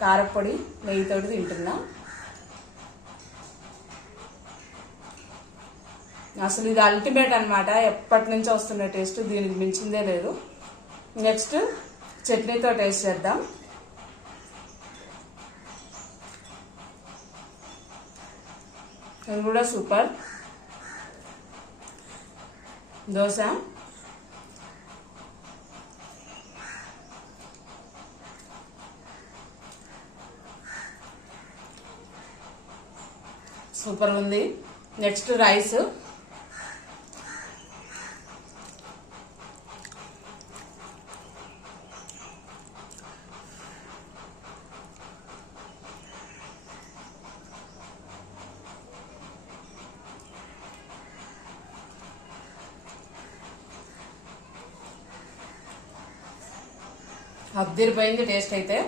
కారపొడి నెయ్యితోటి తింటున్నా. అసలు ఇది అల్టిమేట్ అనమాట. ఎప్పటి నుంచో వస్తున్న టేస్ట్, దీనికి మించిందే లేదు. నెక్స్ట్ చట్నీతో టేస్ట్ చేద్దాం. ఇది కూడా సూపర్. దోశ సూపర్ ఉంది. Next rice. అద్దరిపోయింది టేస్ట్ అయితే.